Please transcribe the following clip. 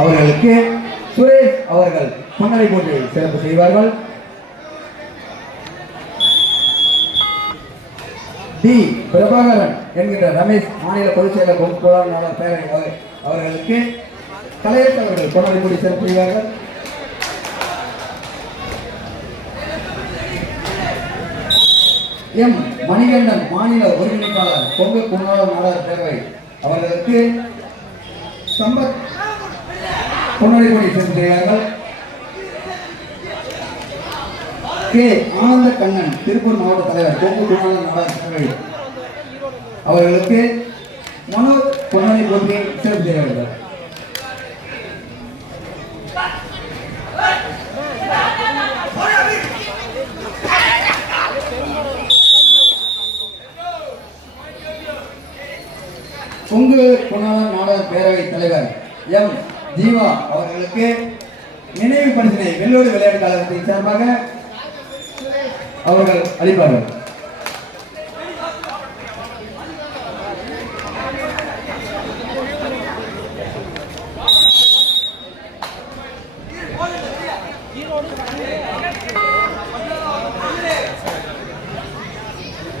அவர்களுக்கு சுரேஷ் அவர்கள் பொன்னலை போட்டு சிறப்பு செய்வார்கள். டி பிரபாகரன் என்கின்ற ரமேஷ் மாநில பொதுச் செயலர் பொருளாளர் பேரவை அவர்களுக்கு கலையரசு அவர்கள் பொன்னலை போட்டு சிறப்பு செய்வார்கள். எம் மணிகண்டன் மாநில ஒருங்கிணைப்பாளர் பொங்கு பொன்னாளர் நாடக பேரவை அவர்களுக்கு சம்பத் பொன்னலைப்படி சென்றார்கள். கே ஆனந்த கண்ணன் திருப்பூர் மாவட்ட தலைவர் பொங்கு பொன்னாளர் நாடக பேரவை அவர்களுக்கு மனோஜ் பொன்னலை போட்டி சிறப்பு செய்கிறார்கள். பொங்கு பொன்னாளர் நாடக பேரவை தலைவர் எம் ஜீவா அவர்களுக்கு நினைவு பரிசினை வெள்ளோடு விளையாட்டு கழகத்தின் சார்பாக அவர்கள் அளிப்பார்கள். ஈரோடு